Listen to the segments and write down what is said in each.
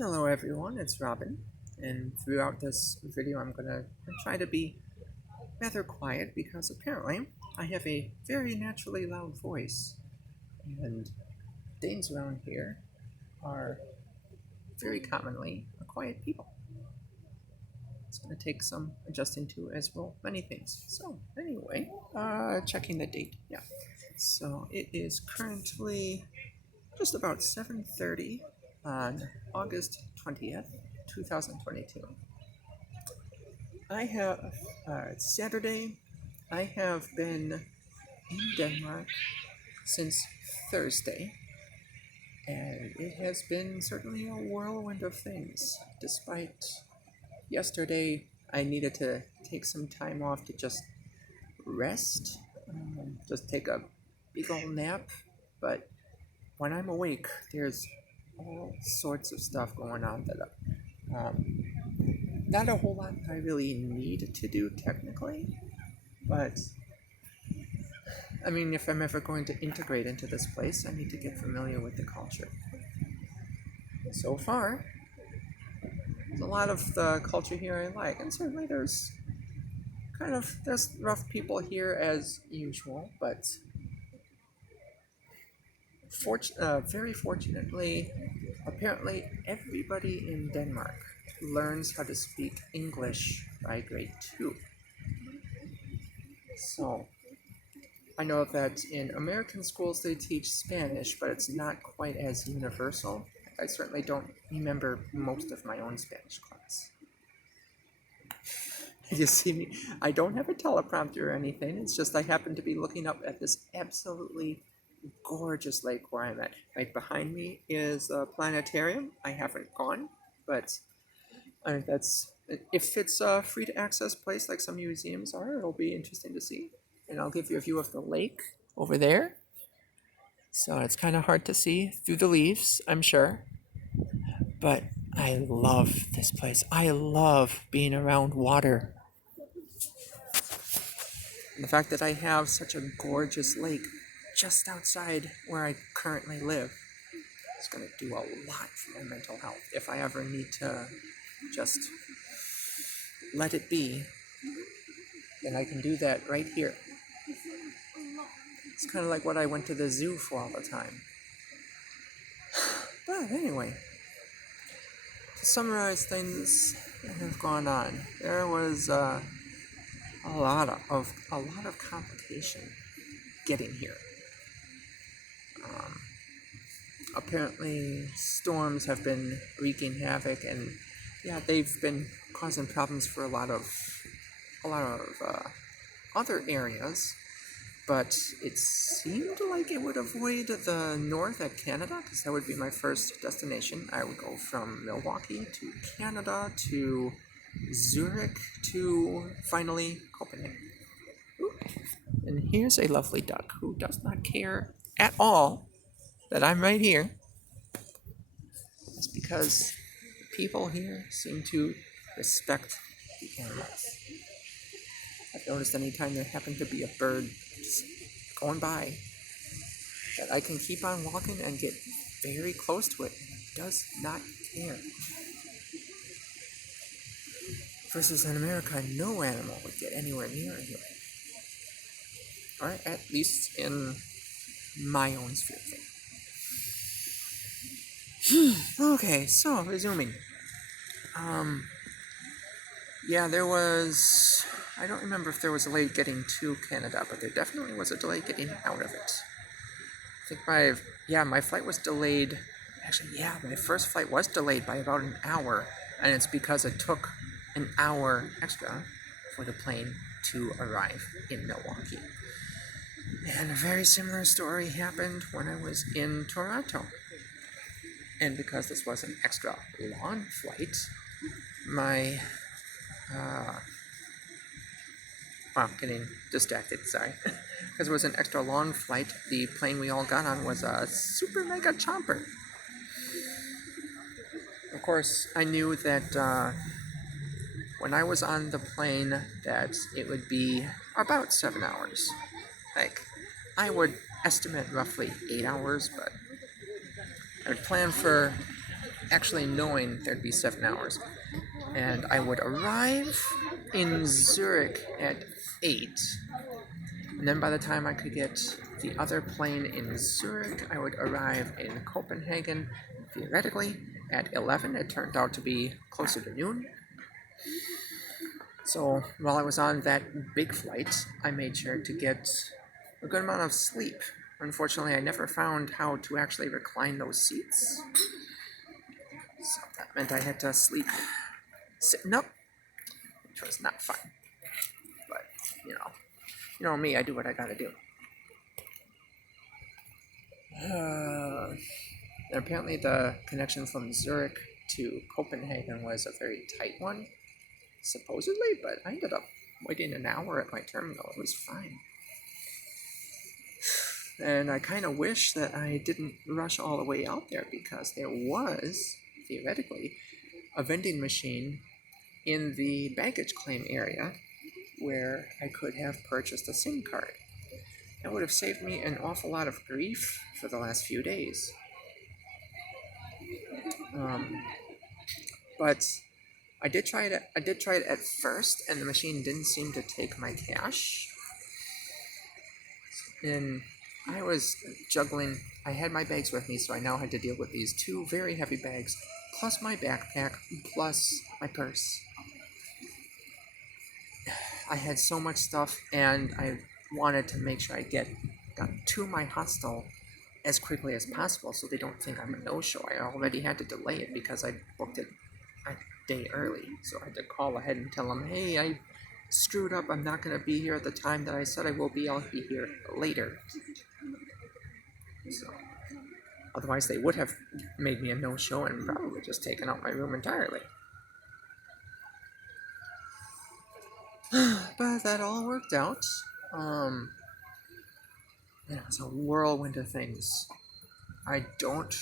Hello everyone, it's Robin, and throughout this video I'm gonna try to be rather quiet because apparently I have a very naturally loud voice, and Danes around here are very commonly quiet people. It's gonna take some adjusting to as well many things. So anyway, checking the date. Yeah. So it is currently just about 7:30 on August 20th, 2022. I have Saturday. I have been in Denmark since Thursday, and it has been certainly a whirlwind of things. Despite yesterday, I needed to take some time off to just rest, just take a big old nap. But when I'm awake, there's all sorts of stuff going on that not a whole lot I really need to do technically, but I mean, if I'm ever going to integrate into this place, I need to get familiar with the culture. So far, there's a lot of the culture here I like, and certainly there's rough people here as usual, but very fortunately, apparently everybody in Denmark learns how to speak English by grade 2. So I know that in American schools they teach Spanish, but it's not quite as universal. I certainly don't remember most of my own Spanish class. You see me, I don't have a teleprompter or anything, it's just I happen to be looking up at this absolutely gorgeous lake where I'm at. Right behind me is a planetarium. I haven't gone, but that's if it's a free to access place like some museums are, it'll be interesting to see. And I'll give you a view of the lake over there. So it's kind of hard to see through the leaves, I'm sure. But I love this place. I love being around water. The fact that I have such a gorgeous lake just outside where I currently live is going to do a lot for my mental health. If I ever need to just let it be, then I can do that right here. It's kind of like what I went to the zoo for all the time. But anyway, to summarize things that have gone on, there was a lot of complication getting here. Apparently, storms have been wreaking havoc, and yeah, they've been causing problems for a lot of other areas. But it seemed like it would avoid the north at Canada, because that would be my first destination. I would go from Milwaukee to Canada to Zurich to finally Copenhagen. Ooh. And here's a lovely duck who does not care at all that I'm right here. It's because people here seem to respect the animals. I've noticed anytime there happens to be a bird just going by, that I can keep on walking and get very close to it, and it does not care. Versus in America, no animal would get anywhere near a human. Or at least in my own sphere of thing. Okay, so resuming. Yeah, there was. I don't remember if there was a delay getting to Canada, but there definitely was a delay getting out of it. I think my flight was delayed. Actually, yeah, my first flight was delayed by about an hour, and it's because it took an hour extra for the plane to arrive in Milwaukee. And a very similar story happened when I was in Toronto. And because this was an extra long flight, my getting distracted, sorry. Because it was an extra long flight, the plane we all got on was a super mega chomper. Of course, I knew that when I was on the plane that it would be about 7 hours. Like, I would estimate roughly 8 hours, but I would plan for actually knowing there'd be 7 hours. And I would arrive in Zurich at 8. And then by the time I could get the other plane in Zurich, I would arrive in Copenhagen, theoretically, at 11. It turned out to be closer to noon. So while I was on that big flight, I made sure to get a good amount of sleep. Unfortunately, I never found how to actually recline those seats. So that meant I had to sleep sitting up, which was not fun. But, you know me, I do what I gotta do. Apparently the connection from Zurich to Copenhagen was a very tight one, supposedly, but I ended up waiting an hour at my terminal. It was fine. And I kind of wish that I didn't rush all the way out there, because there was, theoretically, a vending machine in the baggage claim area where I could have purchased a SIM card. That would have saved me an awful lot of grief for the last few days. But I did try it. I did try it at first, and the machine didn't seem to take my cash. And I was juggling. I had my bags with me, so I now had to deal with these 2 very heavy bags, plus my backpack, plus my purse. I had so much stuff, and I wanted to make sure I got to my hostel as quickly as possible, so they don't think I'm a no-show. I already had to delay it because I booked it a day early, so I had to call ahead and tell them, hey, I screwed up. I'm not going to be here at the time that I said I will be. I'll be here later. So, otherwise, they would have made me a no-show and probably just taken out my room entirely. But that all worked out. It was a whirlwind of things. I don't.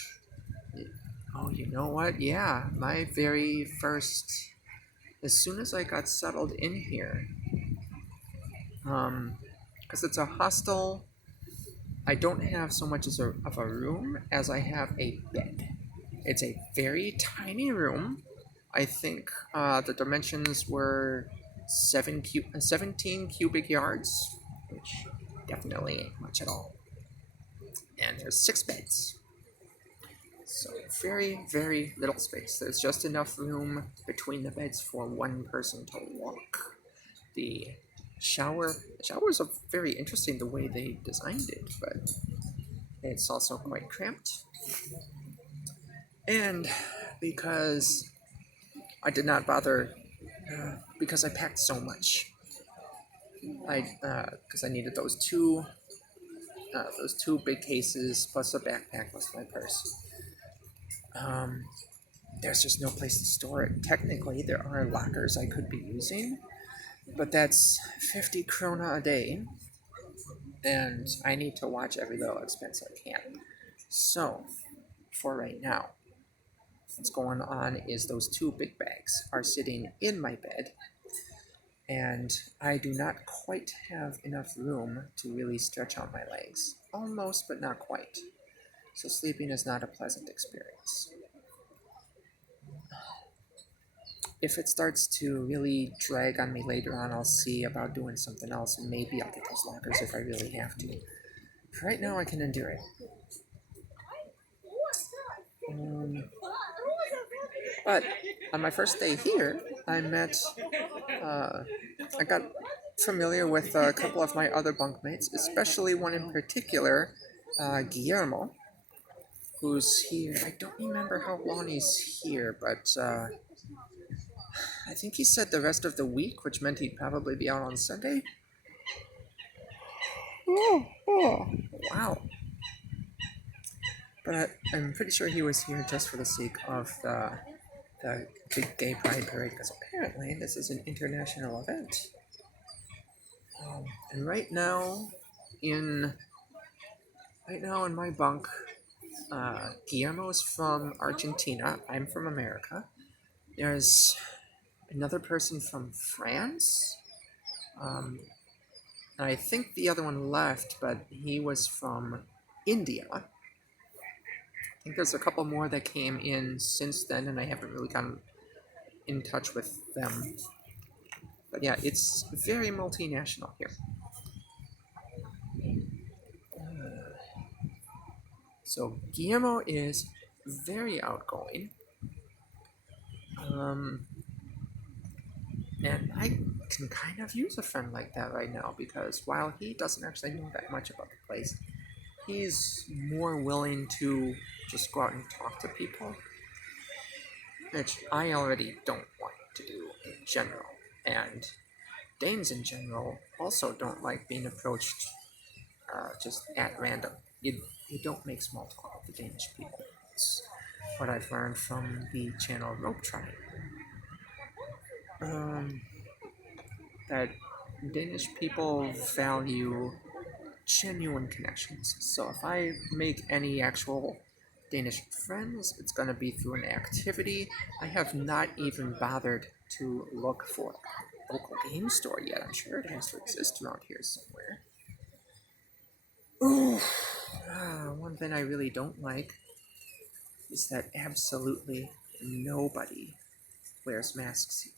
Oh, you know what? Yeah, my very first. As soon as I got settled in here, because it's a hostel, I don't have so much of a room as I have a bed. It's a very tiny room. I think the dimensions were 17 cubic yards, which definitely ain't much at all. And there's 6 beds. So very, very little space. There's just enough room between the beds for one person to walk. The showers are very interesting the way they designed it, but it's also quite cramped. And because I did not bother, because I packed so much, because I needed those two big cases plus a backpack plus my purse. There's just no place to store it. Technically, there are lockers I could be using, but that's 50 krona a day, and I need to watch every little expense I can. So, for right now, what's going on is those 2 big bags are sitting in my bed, and I do not quite have enough room to really stretch out my legs. Almost, but not quite. So sleeping is not a pleasant experience. If it starts to really drag on me later on, I'll see about doing something else, and maybe I'll get those lockers if I really have to. For right now, I can endure it. But on my first day here, I got familiar with a couple of my other bunkmates, especially one in particular, Guillermo, who's here. I don't remember how long he's here, but I think he said the rest of the week, which meant he'd probably be out on Sunday. Oh, wow. But I'm pretty sure he was here just for the sake of the big gay pride parade, because apparently this is an international event. And right now in my bunk, Guillermo's from Argentina. I'm from America. There's another person from France. I think the other one left, but he was from India. I think there's a couple more that came in since then, and I haven't really gotten in touch with them. But yeah, it's very multinational here. So Guillermo is very outgoing. Um, and I can kind of use a friend like that right now because while he doesn't actually know that much about the place, he's more willing to just go out and talk to people, which I already don't want to do in general. And Danes in general also don't like being approached just at random. You don't make small talk with the Danish people. It's what I've learned from the channel Rope Tribe. Um, that Danish people value genuine connections. So if I make any actual Danish friends, it's going to be through an activity. I have not even bothered to look for a local game store yet. I'm sure it has to exist around here somewhere. Ooh, one thing I really don't like is that absolutely nobody wears masks here.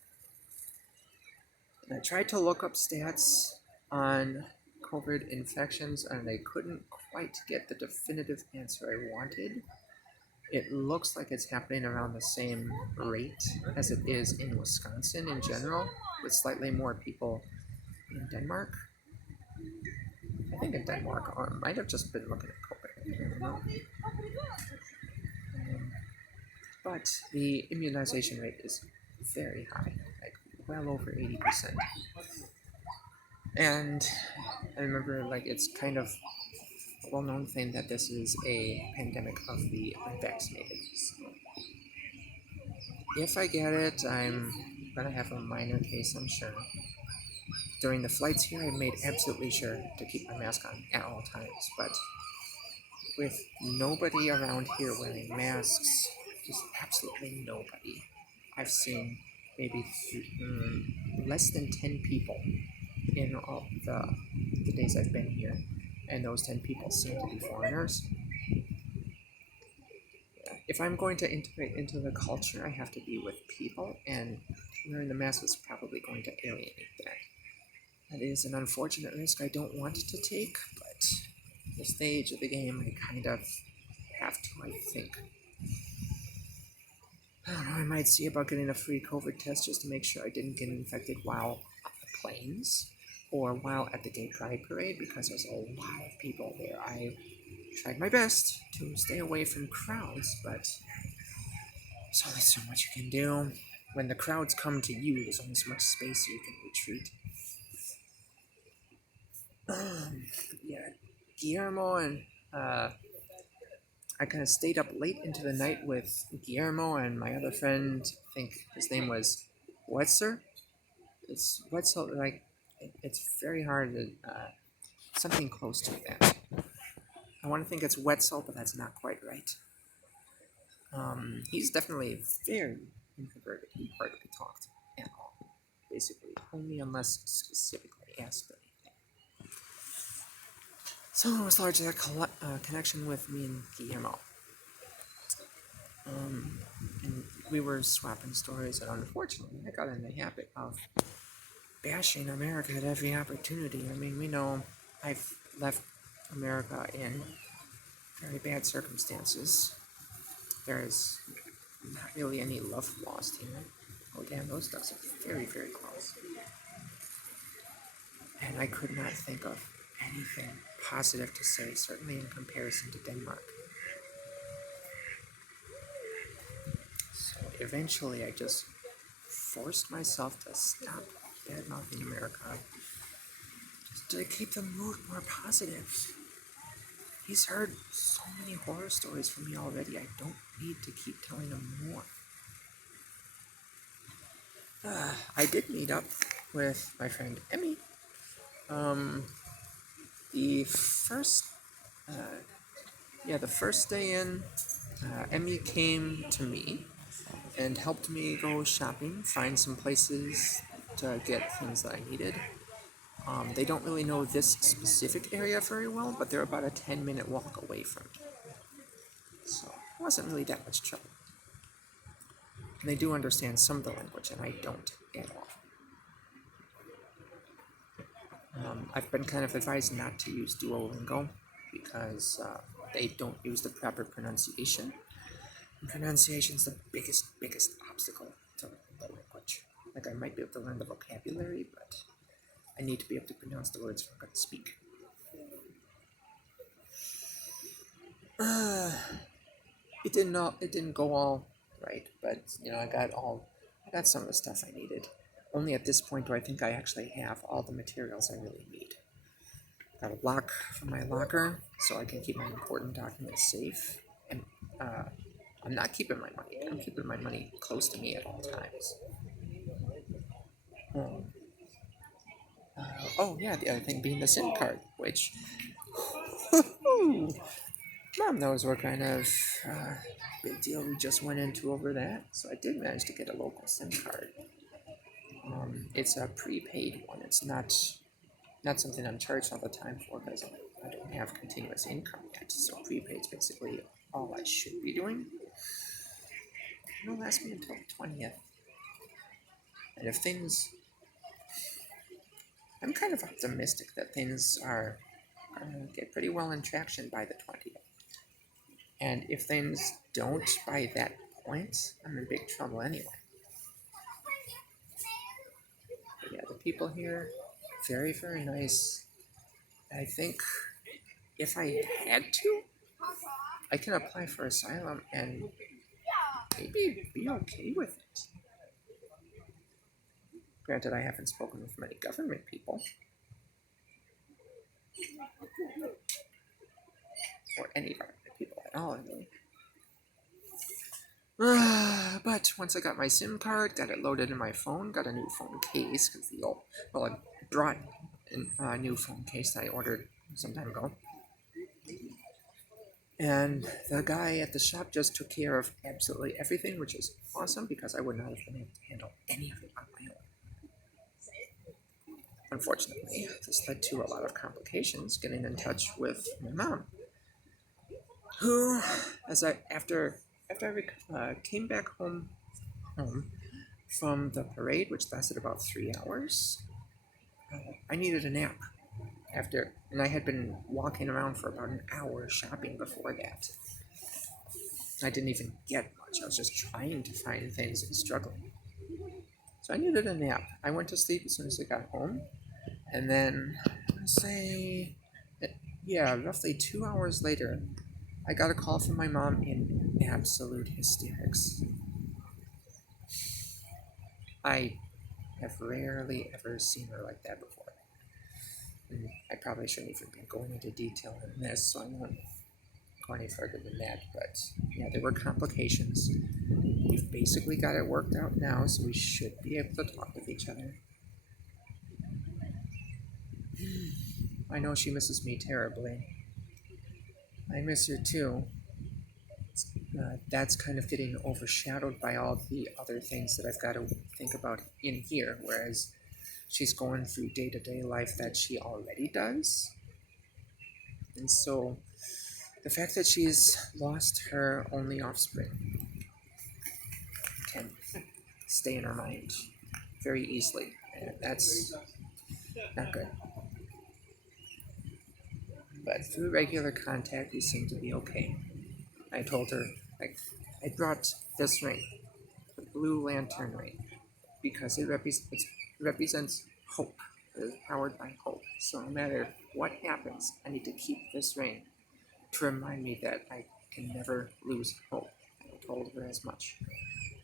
And I tried to look up stats on COVID infections and I couldn't quite get the definitive answer I wanted. It looks like it's happening around the same rate as it is in Wisconsin in general, with slightly more people in Denmark. I think in Denmark, or I might have just been looking at COVID. I don't know. But the immunization rate is very high, like well over 80%. And I remember, like, it's kind of a well-known thing that this is a pandemic of the unvaccinated. So if I get it, I'm gonna have a minor case, I'm sure. During the flights here, I made absolutely sure to keep my mask on at all times, but with nobody around here wearing masks, just absolutely nobody. I've seen maybe less than 10 people in all the days I've been here, and those 10 people seem to be foreigners. If I'm going to integrate into the culture, I have to be with people, and wearing the mask is probably going to alienate that. That is an unfortunate risk I don't want to take, but at this stage of the game, I kind of have to, I think. I don't know, I might see about getting a free COVID test just to make sure I didn't get infected while on the planes or while at the Gay Pride Parade because there's a lot of people there. I tried my best to stay away from crowds, but there's only so much you can do. When the crowds come to you, there's only so much space you can retreat. Yeah, Guillermo and I kind of stayed up late into the night with Guillermo and my other friend. I think his name was Wetzer. It's Wetzel. Like it's very hard to something close to that. I want to think it's Wetzel, but that's not quite right. He's definitely very introverted. He hardly talked at all, basically, only unless specifically asked anything. So it was largely a connection with me and Guillermo. And we were swapping stories, and unfortunately, I got in the habit of bashing America at every opportunity. I mean, we know I've left America in very bad circumstances. There's not really any love lost here. Oh damn, those ducks are very, very close. And I could not think of anything positive to say, certainly in comparison to Denmark. So eventually I just forced myself to stop bad-mouthing America, just to keep the mood more positive. He's heard so many horror stories from me already, I don't need to keep telling him more. I did meet up with my friend Emmy. The first day in, Emmy came to me and helped me go shopping, find some places to get things that I needed. They don't really know this specific area very well, but they're about a 10-minute walk away from me. So wasn't really that much trouble. And they do understand some of the language, and I don't at all. I've been kind of advised not to use Duolingo because they don't use the proper pronunciation. And pronunciation's the biggest obstacle to the language. Like, I might be able to learn the vocabulary, but I need to be able to pronounce the words I'm going to speak. It didn't go all right, but I got some of the stuff I needed. Only at this point do I think I actually have all the materials I really need. Got a lock for my locker so I can keep my important documents safe. And I'm not keeping my money. I'm keeping my money close to me at all times. Oh yeah, the other thing being the SIM card, which Mom knows what kind of big deal we just went into over that. So I did manage to get a local SIM card. It's a prepaid one. It's not something I'm charged all the time for because I don't have continuous income yet. So prepaid's basically all I should be doing. It'll last me until the 20th. And if things... I'm kind of optimistic that things are going to get pretty well in traction by the 20th. And if things don't by that point, I'm in big trouble anyway. But yeah, the people here, very, very nice. I think if I had to, I can apply for asylum and maybe be okay with it. Granted, I haven't spoken with many government people. Or any government people at all, really. But once I got my SIM card, got it loaded in my phone, got a new phone case, because I brought a new phone case that I ordered some time ago. And the guy at the shop just took care of absolutely everything, which is awesome because I would not have been able to handle any of it on my own. Unfortunately, this led to a lot of complications getting in touch with my mom, who, after I came back home from the parade, which lasted about 3 hours, I needed a nap. And I had been walking around for about an hour shopping before that. I didn't even get much. I was just trying to find things and struggling. So I needed a nap. I went to sleep as soon as I got home. And then, roughly 2 hours later, I got a call from my mom in absolute hysterics. I have rarely ever seen her like that before. And I probably shouldn't even be going into detail on this, so I won't go any further than that. But yeah, there were complications. We've basically got it worked out now, so we should be able to talk with each other. I know she misses me terribly. I miss her too. That's kind of getting overshadowed by all the other things that I've got to think about in here, whereas she's going through day-to-day life that she already does. And so the fact that she's lost her only offspring can stay in her mind very easily, and that's not good. But through regular contact, we seem to be okay. I told her, I brought this ring, the Blue Lantern ring, because it represents hope. It is powered by hope. So no matter what happens, I need to keep this ring to remind me that I can never lose hope. I told her as much.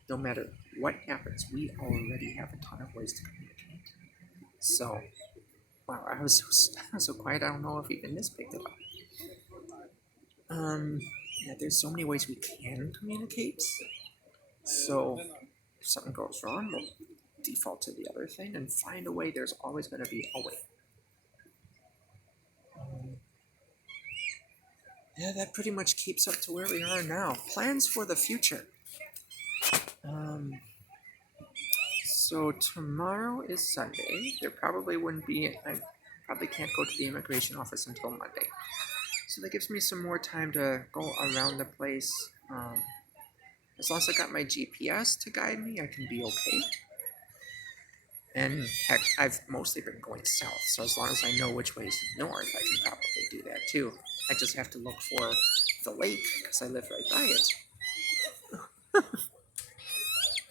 No matter what happens, we already have a ton of ways to communicate. So, wow, I was so quiet, I don't know if even this picked it up. There's so many ways we can communicate. So, if something goes wrong, we'll default to the other thing and find a way. There's always going to be a way. That pretty much keeps up to where we are now. Plans for the future. So tomorrow is Sunday. There probably wouldn't be. I probably can't go to the immigration office until Monday. So that gives me some more time to go around the place, As long as I got my GPS to guide me, I can be okay. And heck, I've mostly been going south, so as long as I know which way is north, I can probably do that too. I just have to look for the lake, because I live right by it.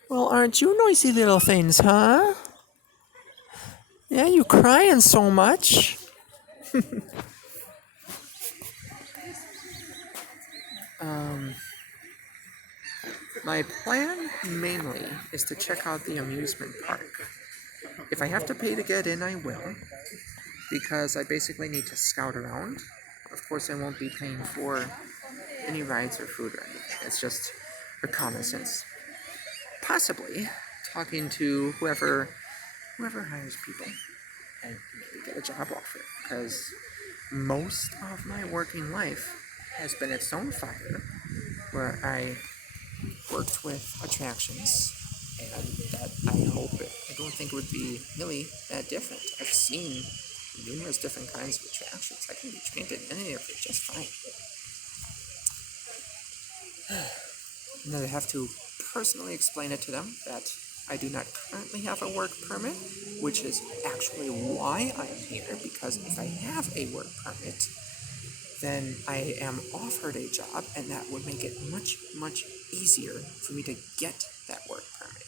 Well, aren't you noisy little things, huh? Yeah, you crying so much. My plan mainly is to check out the amusement park. If I have to pay to get in, I will, because I basically need to scout around. Of course, I won't be paying for any rides or food or anything. It's just reconnaissance. Possibly talking to whoever hires people and maybe get a job offer. Because most of my working life has been at Stonefire, where I worked with attractions, and that I don't think it would be really that different. I've seen numerous different kinds of attractions. I can be trained in any of it just fine. And then I have to personally explain it to them that I do not currently have a work permit, which is actually why I'm here, because if I have a work permit, then I am offered a job, and that would make it much, much easier for me to get that work permit.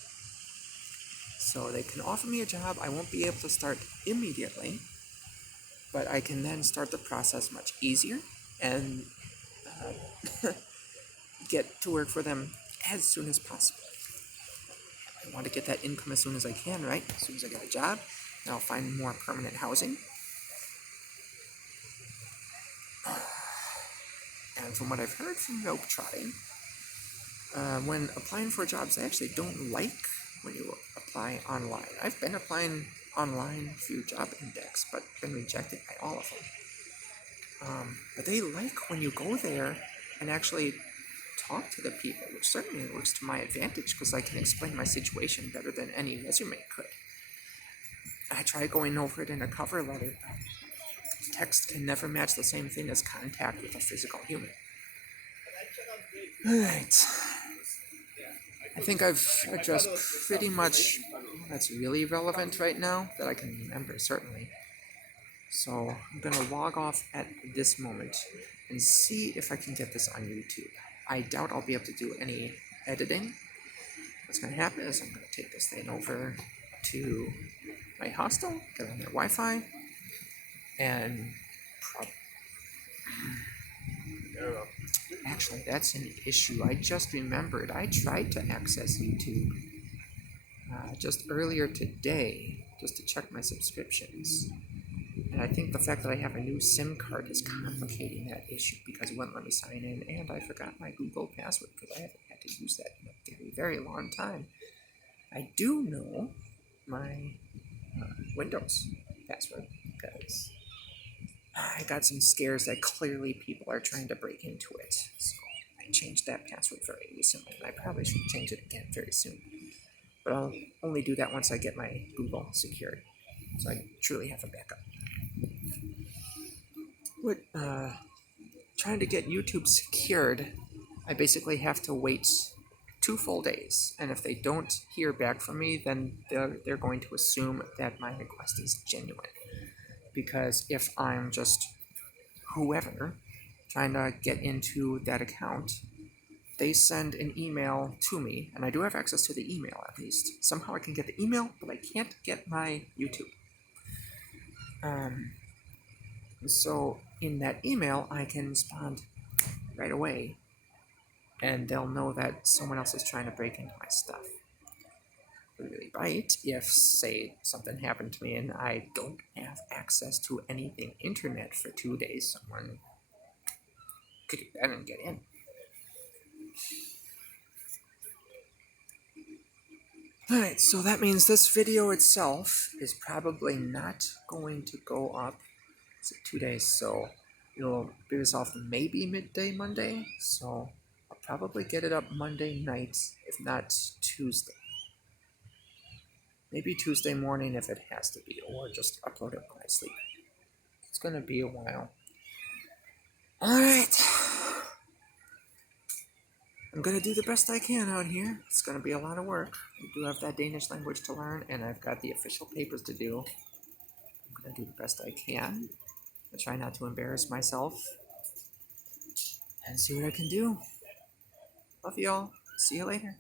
So they can offer me a job. I won't be able to start immediately, but I can then start the process much easier and get to work for them as soon as possible. I want to get that income as soon as I can, right? As soon as I get a job, and I'll find more permanent housing. And from what I've heard from rope trotting, when applying for jobs, they actually don't like when you apply online. I've been applying online through Job Index, but been rejected by all of them. But they like when you go there and actually talk to the people, which certainly works to my advantage because I can explain my situation better than any resume could. I tried going over it in a cover letter, but text can never match the same thing as contact with a physical human. Alright. I think I've addressed pretty much that's really relevant right now that I can remember, certainly. So I'm gonna log off at this moment and see if I can get this on YouTube. I doubt I'll be able to do any editing. What's gonna happen is I'm gonna take this thing over to my hostel, get on their Wi-Fi, and actually that's an issue. I just remembered. I tried to access YouTube just earlier today just to check my subscriptions. And I think the fact that I have a new SIM card is complicating that issue because it wouldn't let me sign in, and I forgot my Google password because I haven't had to use that in a very, very long time. I do know my Windows password because I got some scares that clearly people are trying to break into it. So I changed that password very recently, and I probably should change it again very soon. But I'll only do that once I get my Google secured, so I truly have a backup. What, trying to get YouTube secured, I basically have to wait 2 full days, and if they don't hear back from me, then they're going to assume that my request is genuine. Because if I'm just whoever trying to get into that account, they send an email to me, and I do have access to the email at least. Somehow I can get the email, but I can't get my YouTube. So in that email, I can respond right away, and they'll know that someone else is trying to break into my stuff. It would really bite if, say, something happened to me and I don't have access to anything internet for 2 days. Someone could get that and get in. Alright, so that means this video itself is probably not going to go up. It's 2 days, so it'll be resolved maybe midday Monday. So I'll probably get it up Monday night, if not Tuesday. Maybe Tuesday morning if it has to be, or just upload it when I sleep. It's gonna be a while. Alright. I'm gonna do the best I can out here. It's gonna be a lot of work. I do have that Danish language to learn, and I've got the official papers to do. I'm gonna do the best I can. I try not to embarrass myself and see what I can do. Love y'all. See you later.